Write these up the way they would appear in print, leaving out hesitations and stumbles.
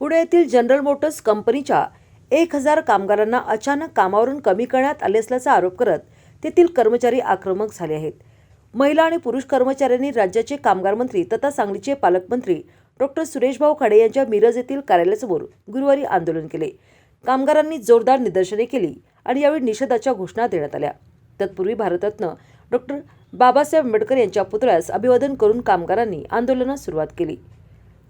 पुणे येथील general Motors कंपनीच्या 1000 कामगारांना अचानक कामावरून कमी करण्यात आले असल्याचा आरोप करत तेथील कर्मचारी आक्रमक झाले आहेत. महिला आणि पुरुष कर्मचाऱ्यांनी राज्याचे कामगार मंत्री तथा सांगलीचे पालकमंत्री डॉक्टर सुरेशभाऊ खाडे यांच्या मिरज येथील कार्यालयासमोर गुरुवारी आंदोलन केले. कामगारांनी जोरदार निदर्शने केली आणि यावेळी निषेधाच्या घोषणा देण्यात आल्या. तत्पूर्वी भारतरत्न डॉक्टर बाबासाहेब आंबेडकर यांच्या पुतळ्यास अभिवादन करून कामगारांनी आंदोलनास सुरुवात केली.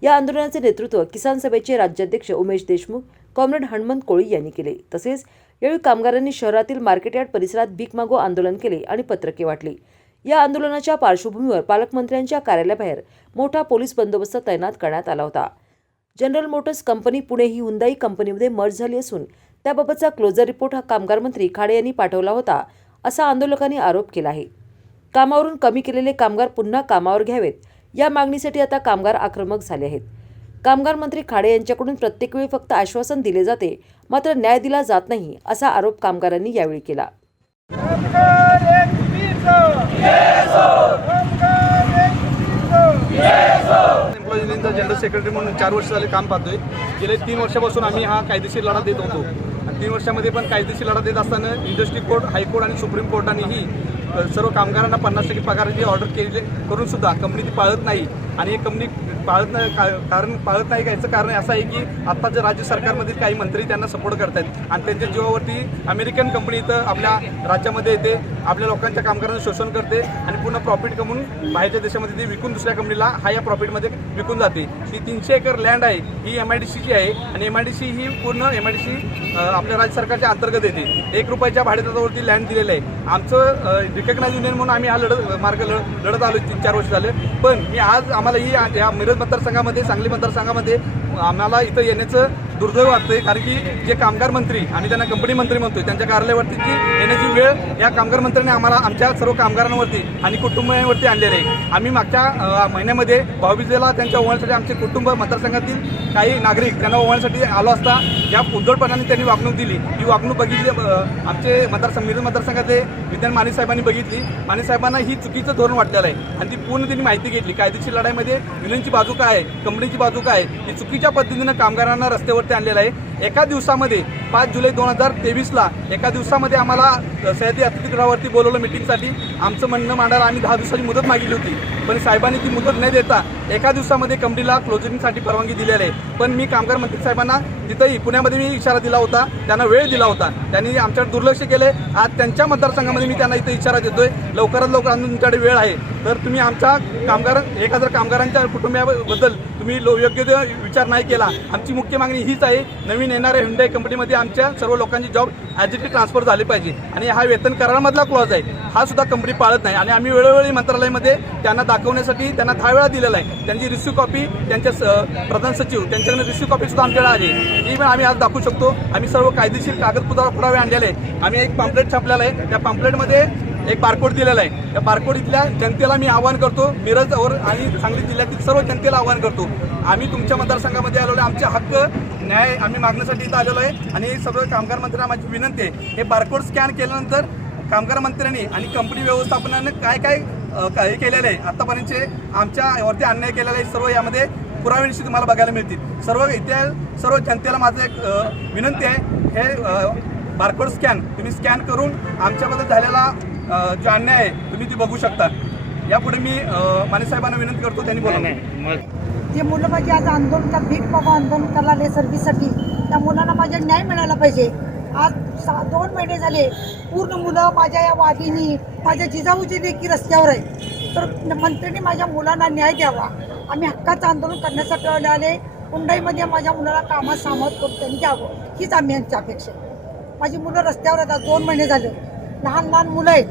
या आंदोलनाचे नेतृत्व किसान सभेचे राज्याध्यक्ष उमेश देशमुख, कॉम्रेड हनुमंत कोळी यांनी केले. तसेच यावेळी कामगारांनी शहरातील मार्केटयार्ड परिसरात भीक मागो आंदोलन केले आणि पत्रके वाटली. या आंदोलनाच्या पार्श्वभूमीवर पालकमंत्र्यांच्या कार्यालयाबाहेर मोठा पोलीस बंदोबस्त तैनात करण्यात आला होता. जनरल मोटर्स कंपनी पुणे ही हुंदाई कंपनीमध्ये मर्ज झाली असून त्याबाबतचा क्लोजर रिपोर्ट हा कामगार मंत्री खाडे यांनी पाठवला होता, असा आंदोलकांनी आरोप केला आहे. कामावरून कमी केलेले कामगार पुन्हा कामावर घ्यावेत या मागणीसाठी आता कामगार आक्रमक झाले आहेत. कामगार मंत्री खाडे यांच्याकडून प्रत्येक वेळी फक्त आश्वासन दिले जाते, मात्र न्याय दिला जात नाही, असा आरोप कामगारांनी यावेळी केला. जनरल सेक्रेटरी म्हणून 4 वर्ष झाले काम पाहतोय. गेले 3 वर्षापासून आम्ही हा कायदेशीर लढा देत होतो आणि 3 वर्षामध्ये पण कायदेशीर लढा देत असताना इंडस्ट्री कोर्ट, हायकोर्ट आणि सुप्रीम कोर्टानेही सर्व कामगारांना 50% पगाराची ऑर्डर केली करून सुद्धा कंपनी ती पाळत नाही. आणि ही कंपनी पाळत नाही पाळत नाही का, याचं कारण असं आहे की आत्ताचं राज्य सरकारमधील काही मंत्री त्यांना सपोर्ट करत आहेत आणि त्यांच्या जीवावरती अमेरिकन कंपनी इथं आपल्या राज्यामध्ये येते, आपल्या लोकांच्या कामगारांचं शोषण करते आणि पूर्ण प्रॉफिट कमवून बाहेरच्या देशामध्ये ती विकून दुसऱ्या कंपनीला या प्रॉफिटमध्ये विकून जाते. ती 300 एकर लँड आहे, ही MIDCची आहे आणि MIDC ही पूर्ण MIDC आपल्या राज्य सरकारच्या अंतर्गत येते. 1 रुपयाच्या भाडेतत्वावरती लँड दिलेलं आहे. आमचं रिकग्नाइज युनियन म्हणून आम्ही हा लढत आलो 3-4 वर्ष झाले. पण मी आज आम्हाला ही या मिरज मतदारसंघामध्ये, सांगली मतदारसंघामध्ये आम्हाला इथं येण्याचं दुर्दैव वाटतंय, कारण की जे कामगार मंत्री आणि त्यांना कंपनी मंत्री म्हणतोय त्यांच्या कार्यालयावरती जी येण्याची वेळ या कामगार मंत्र्यांनी आम्हाला आमच्या सर्व कामगारांवरती आणि कुटुंबियांवरती आणलेले आहे. आम्ही मागच्या महिन्यामध्ये भाऊबीजेला त्यांच्या ओवाळण्यासाठी आमचे कुटुंब, मतदारसंघातील काही नागरिक त्यांना ओवाळण्यासाठी आलो असता या उद्धटपणाने त्यांनी वागणूक दिली. ही वागणूक बघितली आमचे मिरज मतदारसंघाचे विद्यान माने साहेबांनी बघितली. माने साहेबांना ही चुकीचं धोरण वाटलेलं आहे आणि ती पूर्ण त्यांनी माहिती घेतली. कायदेशीर लढाईमध्ये विलनची बाजू काय आहे, कंपनीची बाजू काय आहे, ही चुकीच्या पद्धतीनं कामगारांना रस्त्यावरती आणलेलं आहे. एका दिवसामध्ये 5 जुलै 2023ला एका दिवसामध्ये आम्हाला सह्याद्री अतिथीगृहावरती बोलवलं मिटिंगसाठी. आमचं म्हणणं मांडायला आम्ही 10 दिवसाची मुदत मागितली होती, पण साहेबांनी ती मुदत न देता एका दिवसामध्ये कंपनीला क्लोजिंगसाठी परवानगी दिलेली आहे. पण मी कामगार मंत्री साहेबांना तिथंही पुण्यामध्ये मी इशारा दिला होता, त्यांना वेळ दिला होता, त्यांनी आमच्याकडे दुर्लक्ष केले. आज त्यांच्या मतदारसंघामध्ये मी त्यांना इथं इशारा देतोय, लवकरात लवकर तुमच्याकडे वेळ आहे तर तुम्ही आमच्या 1000 कामगारांच्या कुटुंबियाबद्दल तुम्ही योग्य विचार नाही केला. आमची मुख्य मागणी हीच आहे, नवीन येणाऱ्या हुंडाई कंपनीमध्ये आमच्या सर्व लोकांची जॉब ॲजिटली ट्रान्सफर झाले पाहिजे आणि हा वेतन करारामधला क्लॉज आहे, हा सुद्धा कंपनी पाळत नाही. आणि आम्ही वेळोवेळी मंत्रालयामध्ये त्यांना दाखवण्यासाठी त्यांना 10 वेळा दिलेला आहे. त्यांची रिसिव्ह कॉपी, त्यांच्या प्रधान सचिव त्यांच्याकडे रिसिव्ह कॉपी सुद्धा आमच्याकडे आहे, ही पण आम्ही आज दाखवू शकतो. आम्ही सर्व कायदेशीर पुरावे आणलेले आहे. आम्ही एक पॅम्पलेट छापलेला आहे, त्या पॅम्पलेटमध्ये एक बारकोड दिलेला आहे. त्या बारकोड इथल्या जनतेला मी आवाहन करतो, मिरजवर आणि सांगली जिल्ह्यातील सर्व जनतेला आवाहन करतो, आम्ही तुमच्या मतदारसंघामध्ये आलेलो आहे, आमचे हक्क न्याय आम्ही मागण्यासाठी इथं आलेलो आहे. आणि सर्व कामगार मंत्र्यांना माझी विनंती आहे, हे बारकोड स्कॅन केल्यानंतर कामगार मंत्र्यांनी आणि कंपनी व्यवस्थापनानं काय हे केलेलं आहे, आतापर्यंतचे आमच्यावरती अन्याय केलेला आहे, सर्व यामध्ये पुराव्यानिशी तुम्हाला बघायला मिळतील. सर्व जनतेला माझं एक विनंती आहे, हे बारकोड स्कॅन तुम्ही स्कॅन करून आमच्याबद्दल झालेला जो अन्याय आहे तुम्ही ती बघू शकता. यापुढे मी माने साहेबांना विनंती करतो, त्यांनी बोला. जे मुलं माझे आज आंदोलन का भीक मागो आंदोलन करायला सर्व्हिससाठी, त्या मुलांना माझ्या न्याय मिळायला पाहिजे. आज 2 महिने झाले पूर्ण मुलं माझ्या या वाघिनी, माझ्या जिजाऊची देखील रस्त्यावर आहे. तर मंत्र्यांनी माझ्या मुलांना न्याय द्यावा. आम्ही हक्काचं आंदोलन करण्यासाठी आले. हुंडाईमध्ये माझ्या मुलाला कामात सामावत करून त्यांनी द्यावं, हीच आम्ही यांची अपेक्षा. माझी मुलं रस्त्यावर आहेत, आज 2 महिने झाले. लहान मुलं आहेत,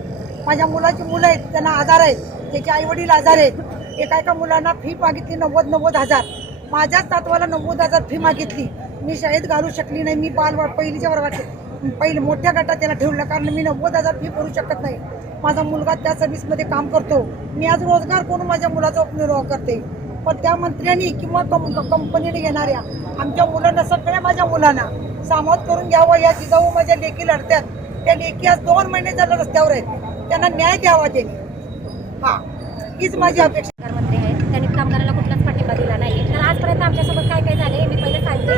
माझ्या मुलाची मुलं आहेत, त्यांना आजार आहेत, त्याचे आईवडील आजार आहेत. एका मुलांना फी मागितली 90,000. माझ्याच नातवाला 90,000 फी मागितली. मी शाळेत घालू शकली नाही. मी पहिलीच्या वर्गात मोठ्या गटात त्याला ठेवलं, कारण मी 90,000 फी भरू शकत नाही. माझा मुलगा त्या सर्व्हिसमध्ये काम करतो. मी आज रोजगार करून माझ्या मुलाचा उपनिर्वाह करते. पण त्या मंत्र्यांनी किंवा कंपनीने येणाऱ्या आमच्या मुलांना, सगळ्या माझ्या मुलांना सामावत करून घ्यावं. या जिजाऊ माझ्या लेकी लढत्यात, त्या लेकी आज 2 महिने झालं रस्त्यावर आहेत, त्यांना न्याय द्यावा त्यांनी. हीच माझी अपेक्षा. मंत्री आहेत, त्यांनी कामगारांना कुठलाच पाठिंबा दिला नाही. तर आजपर्यंत आमच्यासोबत काय झाले मी पहिले सांगितलं.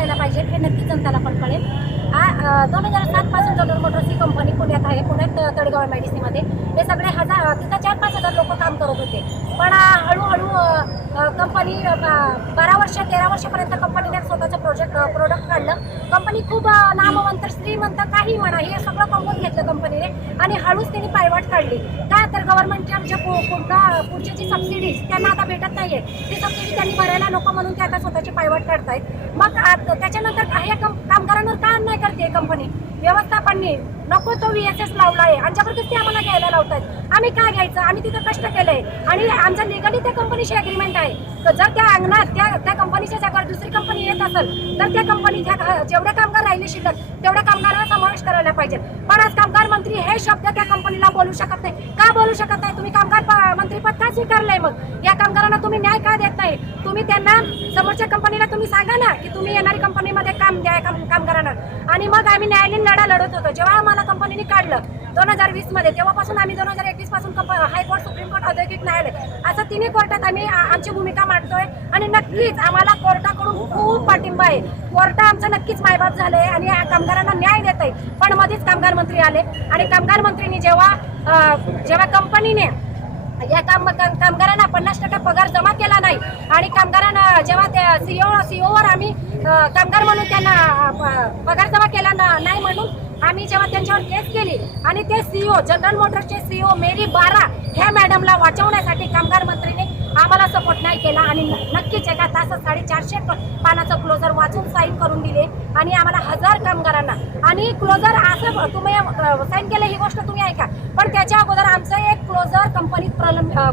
करायला पाहिजे हे नक्कीच जनताला पण कळेल. 2007 पासून जनरल मोटर्स ही कंपनी पुण्यात आहे, पुण्यात तळेगाव MIDC मध्ये हे सगळे तिथं 4-5 हजार लोक काम करत होते. पण हळूहळू कंपनी 12 वर्ष 13 वर्षापर्यंत कंपनीने स्वतःचं प्रोडक्ट काढलं. कंपनी खूप नामवंत श्रीमंत काही म्हणा हे सगळं कमवून घेतलं कंपनीने आणि हळूच त्यांनी पायवाट काढली. का तर गव्हर्नमेंटची आमच्या पुढची जी सबसिडीज त्यांना आता भेटत नाहीये, ती सबसिडी त्यांनी भरायला नको म्हणून ते आता स्वतःची पायवाट काढतायत. मग त्याच्यानंतर काही कामगारांवर का अन्याय करते कंपनी व्यवस्थापनने नको तो VSS लावला आहे आणि जबरदस्ती आम्हाला घ्यायला लावतात. आम्ही काय घ्यायचं, आम्ही तिथं कष्ट केलंय आणि आमचं लिगली त्या कंपनीशी ॲग्रीमेंट आहे. तर जर त्या अंगणात त्या कंपनीच्या जागेवर दुसरी कंपनी येत असेल तर त्या कंपनीच्या जेवढे कामगार राहिले शिल्लक तेवढ्या कामगारांना समावेश करायला पाहिजे. पण आज कामगार मंत्री हे शब्द त्या कंपनीला बोलू शकत नाही. का बोलू शकत नाही? तुम्ही कामगार मंत्रीपद का स्वीकारलंय? मग या कामगारांना तुम्ही न्याय का देत नाही? तुम्ही त्यांना समोरच्या कंपनीला तुम्ही सांगा ना की तुम्ही येणारी कंपनीमध्ये काम द्या कामगारांना. आणि मग आम्ही न्यायालयीन लढा लढत होतो. जेव्हा आम्हाला कंपनीने काढलं 2020 मध्ये, तेव्हापासून आम्ही 2021 पासून हायकोर्ट, सुप्रीम कोर्ट, औद्योगिक न्यायालय असं तिन्ही कोर्टात आम्ही आमची भूमिका मांडतोय आणि नक्कीच आम्हाला कोर्टाकडून खूप पाठिंबा आहे. कोर्ट आमचं नक्कीच मायबाप झालंय आणि या कामगारांना न्याय देत आहे. पण मध्येच कामगार मंत्री आले आणि कामगार मंत्रींनी जेव्हा कंपनीने या कामगारांना 50% पगार जमा केला नाही आणि कामगारांना जेव्हा त्या सीओवर आम्ही कामगार म्हणून त्यांना पगार जमा केला नाही म्हणून आम्ही जेव्हा त्यांच्यावर केस केली आणि ते CEO जनरल मोटर्सचे CEO मेरी बारा ह्या मॅडमला वाचवण्यासाठी कामगार मंत्रीने आम्हाला सपोर्ट नाही केला आणि नक्कीच एका तासात 450 पानाचं क्लोजर वाचून साईन करून दिले आणि आम्हाला 1000 कामगारांना आणि क्लोजर असं तुम्ही साईन केलं ही गोष्ट तुम्ही ऐका. पण त्याच्या अगोदर आमचं एक क्लोजर कंपनीत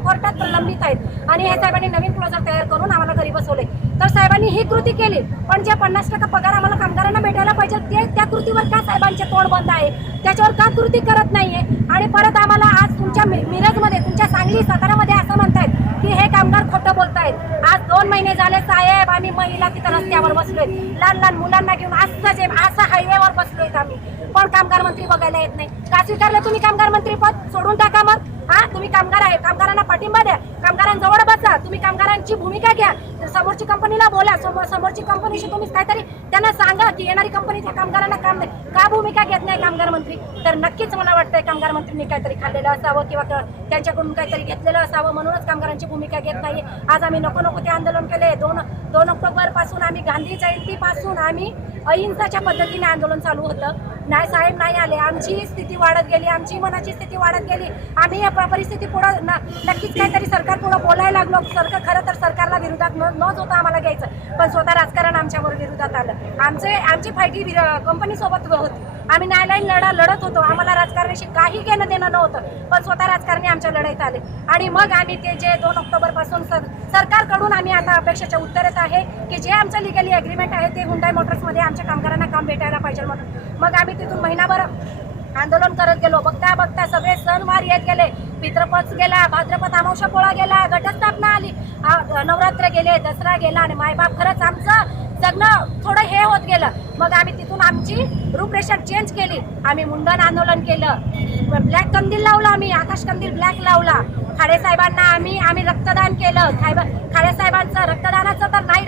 कोर्टात प्रलंबित आहेत आणि हे साहेबांनी नवीन क्लोजर तयार करून आम्हाला घरी बसवले. तर साहेबांनी ही कृती केली, पण जे 50% पगार आम्हाला कामगारांना भेटायला पाहिजे ते त्या कृतीवर का साहेबांचे तोड बंद आहे? त्याच्यावर का कृती करत नाहीये? आणि परत आम्हाला आज तुमच्या मिरजमध्ये, तुमच्या सांगली सातारामध्ये असं म्हणतायत की हे कामगार खोटं बोलतायत. आज 2 महिने झाले साहेब आम्ही महिला तिथं रस्त्यावर बसलोय, लहान मुलांना घेऊन असं हायवेवर बसलोय आम्ही. पण कामगार मंत्री बघायला येत नाही. का स्वीकारलं तुम्ही कामगार मंत्री पद? सोडून टाका मग. तुम्ही कामगार आहे, कामगारांना पाठिंबा द्या, कामगारांजवळ बसा, तुम्ही कामगारांची भूमिका घ्या. समोरची कंपनीला बोला, समोरची कंपनीशी तुम्ही काहीतरी त्यांना सांगा की येणारी कंपनी त्या कामगारांना काम नाही. का भूमिका घेत नाही कामगार मंत्री? तर नक्कीच मला वाटतंय कामगार मंत्रींनी काहीतरी खाल्लेलं असावं किंवा त्यांच्याकडून काहीतरी घेतलेलं असावं म्हणूनच कामगारांची भूमिका घेत नाही. आज आम्ही नको ते आंदोलन केले. 2 ऑक्टोबर पासून आम्ही गांधी जयंतीपासून आम्ही अहिंसाच्या पद्धतीने आंदोलन चालू होतं. नाही साहेब नाही आले, आमची स्थिती वाढत गेली, आमची मनाची स्थिती वाढत गेली. आम्ही या परिस्थिती पुढं नक्कीच काहीतरी सरकार पुढं बोलायला लागलो. खरं तर सरकारला विरोधात नच होतं आम्हाला घ्यायचं, पण स्वतः राजकारण आमच्यावर विरोधात आलं. आमची फायटी कंपनीसोबत होती. आम्ही न्यायालयीन लढा लढत होतो. आम्हाला राजकारणाशी काही घेणं देणं नव्हतं, पण स्वतः राजकारणी आमच्या लढाईत आले आणि मग आम्ही ते जे 2 ऑक्टोबर पासून सरकारकडून आम्ही आता अपेक्षेच्या उत्तरेत आहे की जे आमचं लिगली ॲग्रीमेंट आहे ते हुंडाई मोटर्समध्ये आमच्या कामगारांना काम भेटायला पाहिजे म्हणून. मग आम्ही तिथून महिनाभर आंदोलन करत गेलो. बघता सगळे सणवार येत गेले. पितृपक्ष गेला, भाद्रपद अमावस्या पोळा गेला, घटस्थापना आली, नवरात्र गेले, दसरा गेला आणि मायबाप खरंच आमचं जगणं थोडं हे होत गेलं. मग आम्ही तिथून आमची रूपरेषा चेंज केली. आम्ही मुंडन आंदोलन केलं, ब्लॅक कंदील लावला, आम्ही आकाश कंदील ब्लॅक लावला. खाडे साहेबांना आम्ही रक्तदान केलं. खाडे साहेबांचं रक्तदानाचं तर नाही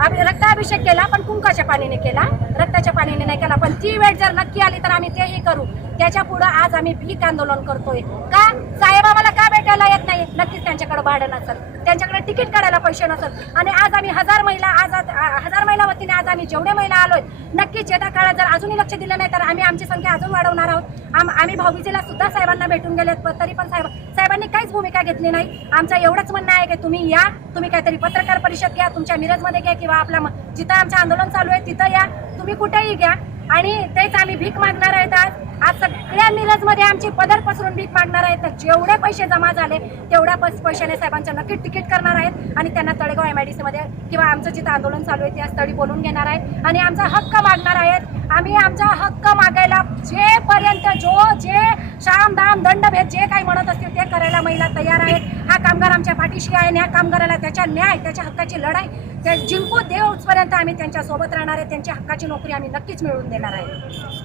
आम्ही रक्ताभिषेक केला, पण कुंकाच्या पाण्याने केला, रक्ताच्या पाण्याने नाही केला. पण ती वेळ जर नक्की आली तर आम्ही तेही करू. त्याच्या पुढं आज आम्ही भीक आंदोलन करतोय. का साहेब आम्हाला का भेटायला येत नाही? नक्कीच त्यांच्याकडे भाडं नसेल, त्यांच्याकडे तिकीट काढायला पैसे नसत. आणि आज आम्ही 1000 महिला वतीने आज आम्ही जेवढे महिला आलोय, नक्कीच येत्या काळात जर अजूनही लक्ष दिलं नाही तर आम्ही आमची संख्या अजून वाढवणार आहोत. आम्ही भाऊबीजेला सुद्धा साहेबांना भेटून गेलेत, तरी पण साहेबांनी काहीच भूमिका घेतली नाही. आमचं एवढंच म्हणणं आहे की तुम्ही या, तुम्ही काहीतरी पत्रकार परिषद घ्या, तुमच्या मिरजमध्ये घ्या किंवा आपल्या जिथं आमचं आंदोलन चालू आहे तिथं या, तुम्ही कुठेही घ्या. आणि तेच आम्ही भीक मागणार आहेत. आज सगळ्या मिरजमध्ये आमची पदर पसरून भीक मागणार आहेत. तर जेवढे पैसे जमा झाले तेवढ्या पैशाने साहेबांचं नक्की तिकीट करणार आहेत आणि त्यांना तळेगाव MIDC मध्ये किंवा आमचं जिथं आंदोलन चालू आहे त्या स्थळी बोलून घेणार आहेत आणि आमचा हक्क मागणार आहेत. आम्ही आमचा हक्क मागायला जेपर्यंत जे शाम दाम दंडभेद जे काही म्हणत असतील ते करायला महिला तयार आहेत. हा कामगार आमच्या पाठीशी आहे आणि या कामगाराला त्याच्या न्याय, त्याच्या हक्काची लढाई त्या जिंकू देऊपर्यंत आम्ही त्यांच्या सोबत राहणार आहे. त्यांच्या हक्काची नोकरी आम्ही नक्कीच मिळवून देणार आहे.